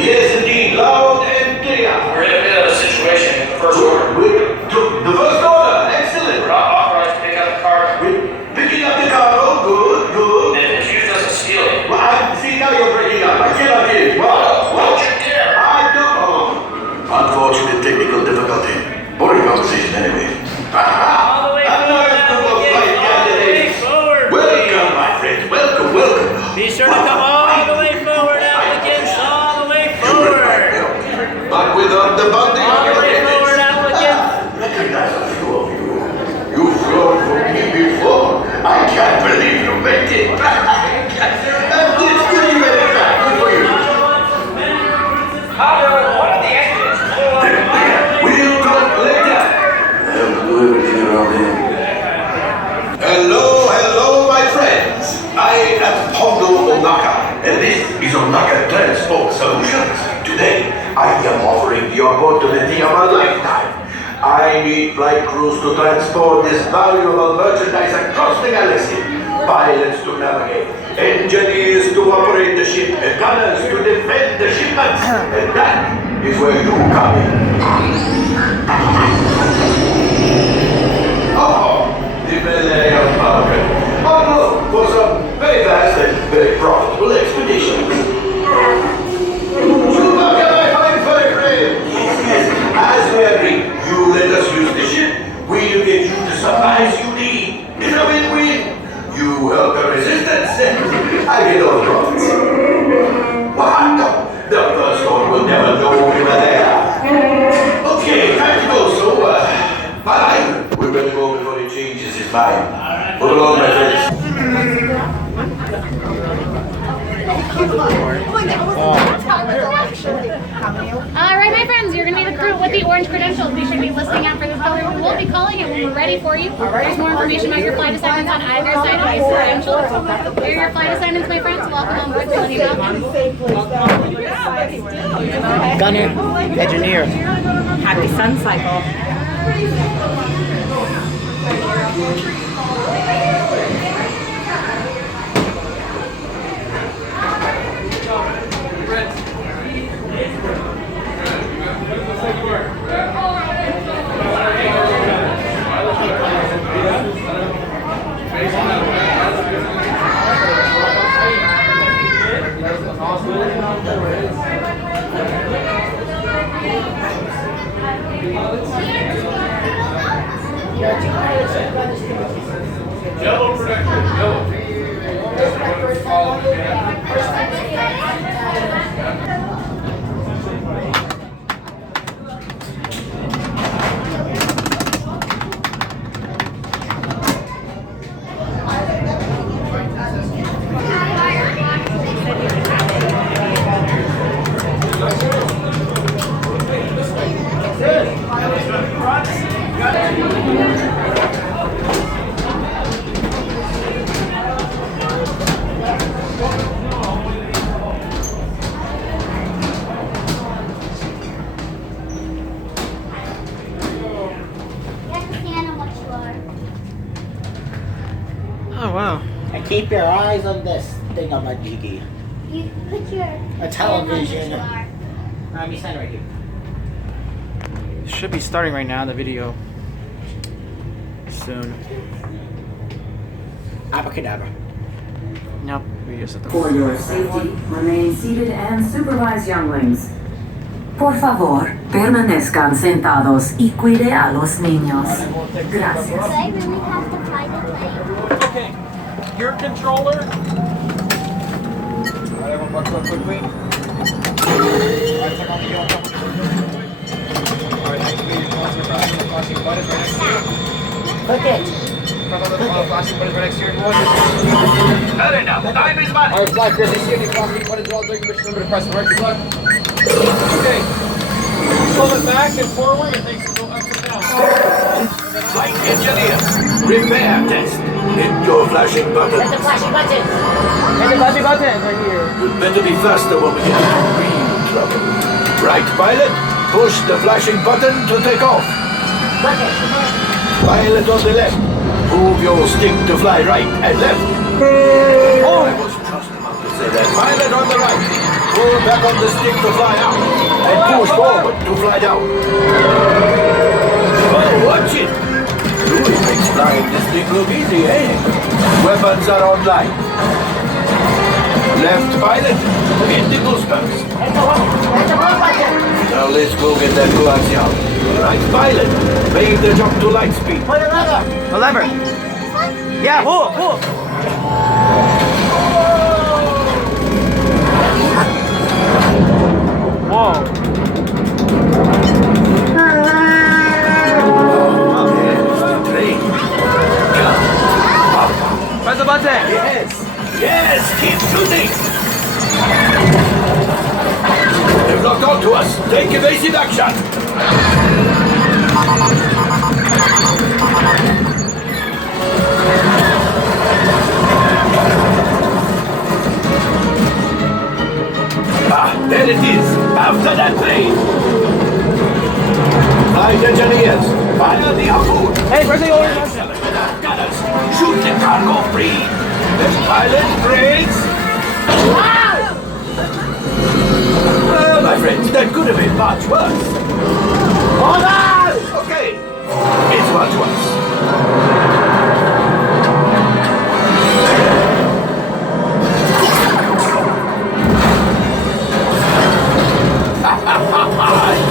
Yes, indeed. Loud and clear. We're in a bit of a situation. The first order. The first order. Excellent. We're not authorized to pick up the cargo. We're picking up the cargo. Good, good. And if accused us of stealing. Well, see, now you're breaking up. I cannot hear you. Well, Don't you dare. I don't. Unfortunate technical difficulty. Boring conversation anyway. All the way forward, Welcome, my friends. Welcome, welcome. Be sure to come all the way forward, applicants. All the way forward. But without the bundle. All the way forward, applicants. Recognize a few of you. You've flown for me before. I can't believe you made it. It's pretty very fast. Good for you. What are the engines? We'll talk later. I'll do everything around here. Hello, my friends. I am Hondo Onaka, and this is Onaka Transport Solutions. Today, I am offering the opportunity of a lifetime. I need flight crews to transport this valuable merchandise across the galaxy. Pilots to navigate, engineers to operate the ship, and gunners to defend the shipments. And that is where you come in. Oh, the Millennium Falcon. On look for some very fast and very profitable expeditions. Chewbacca, my fine furry friend. Yes, as we agreed, you let us use the ship. We'll get you the supplies you need. It's a win-win. You help the resistance, I get all the profits. What? No, the first one will never know we were there. Okay, time to go, so, bye. We better go before he changes his mind. Hold on, my friends. Alright, my friends, you're going to need a crew with the orange credentials. Be sure to be listening out for this color. We will be calling it when we're ready for you. There's more information about your flight assignments on either side of your credentials. Here are your flight assignments, my friends. Welcome on board Millennium Falcon. Gunner, engineer. Happy Sun Cycle. Yellow protection. Yellow. Oh wow. And keep your eyes on this thing on my jiggy. You put your A television. hand Let me stand right here. It should be starting right now, the video. Soon. Abracadabra. Nope, we just at the For your safety, remain seated and supervise younglings. Por favor, permanezcan sentados y cuide a los niños. Gracias. Do I really have to fly the plane? Okay, your controller. Alright, everyone buckle up quickly. Alright, check on the yellow couple. Alright, activate your flashing buttons right next to you. Click it. Flashing buttons right next to you, everyone. Hurry now, time is money. Alright, Black, Chris, you see any flashing buttons while doing mission? Remember to press the right to Black. Okay. Pull it back and forward and things will go up and down. Flight engineer, repair test. Hit your flashing button. Hit the flashing button. And the flashing buttons right here. You'd better be faster when we get into real trouble. Right, pilot? Push the flashing button to take off. Click it. Pilot on the left. Move your stick to fly right and left. Oh, I was just about to say that. Pilot on the right. Pull back on the stick to fly out. And push forward to fly down. Oh, watch it! Louis makes flying this thing look easy, eh? Weapons are online. Left pilot, hit the boosters. Now let's go get that galxay. Right pilot, make the jump to light speed. The lever. Yeah, pull. Whoa. Train. Press the button. Yes, keep shooting. They've locked onto us. Take evasive action. There it is. After that train. Flight engineers, fire the harpoon. Hey, where's the order? Gunners, shoot the cargo free. The pilot brakes. Well, my friends, that could have been much worse. Hold on! Okay, it's much worse.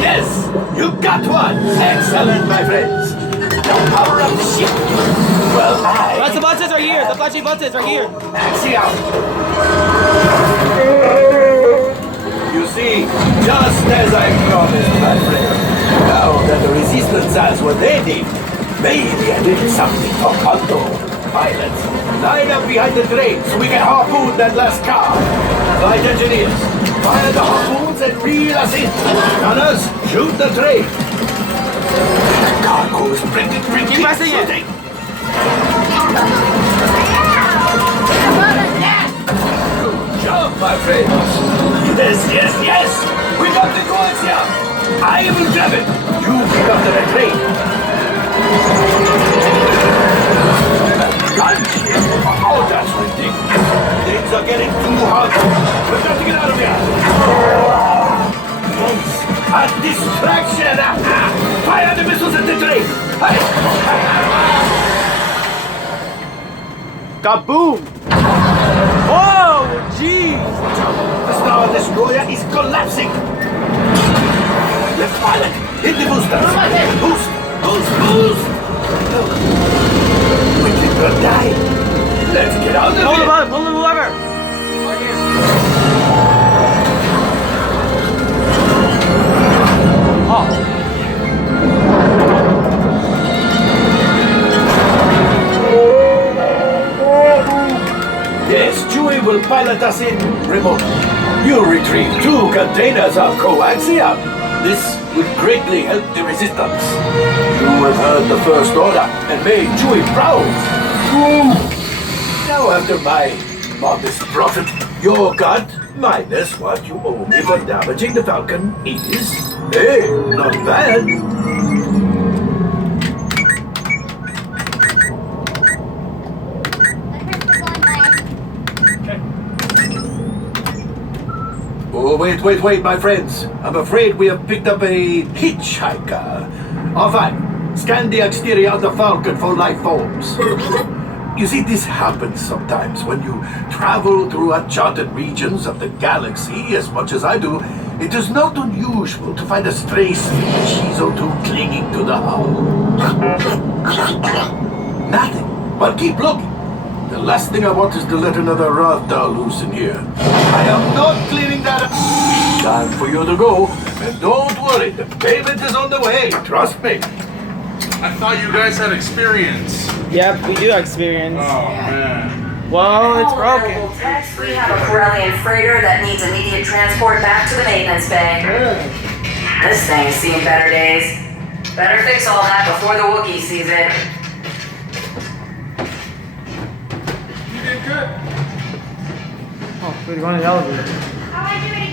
Yes, you got one. Excellent, my friends. Now power up the ship. Well, Press the buttons right here. The flashing buttons right here. Axiom. You see, just as I promised, my friend. Now that the resistance has what they need, maybe a little something for Kanto. Pilots, line up behind the train so we can harpoon that last car. Flight engineers, fire the harpoons and reel us in. Gunners, shoot the train. The cargo is pretty Keep pressing it. shooting. Good job, my friends. Yes. We got the galxay. I will grab it. You pick up the red train. Oh, that's ridiculous. Things are getting too hot. We've got to get out of here. Yes, a distraction. Fire the missiles at the train. Kaboom! Oh, jeez! The Star Destroyer is collapsing. Left pilot, hit the booster. Boost. We did not die. Let's get out of Pull the here. button, pull the lever! Right here. Oh. Yes, Chewie will pilot us in remote. You retrieve 2 containers of galxay. This would greatly help the resistance. You have heard the First Order and made Chewie proud. Now after my modest profit, your cut minus what you owe me for damaging the Falcon is, hey, not bad. Oh, wait, my friends. I'm afraid we have picked up a hitchhiker. Enfin, scan the exterior of the Falcon for life forms. You see, this happens sometimes when you travel through uncharted regions of the galaxy as much as I do. It is not unusual to find a stray species or two clinging to the hull. Nothing, but keep looking. The last thing I want is to let another Ratha loose in here. I am not cleaning that up. Time for you to go. And don't worry, the payment is on the way. Trust me. I thought you guys had experience. Yep, we do have experience. Oh, man. Well, it's broken. Text, we have a Corellian freighter that needs immediate transport back to the maintenance bay. This thing's seen better days. Better fix all that before the Wookiee sees it. You did good. Oh, we're going to the elevator. How am I doing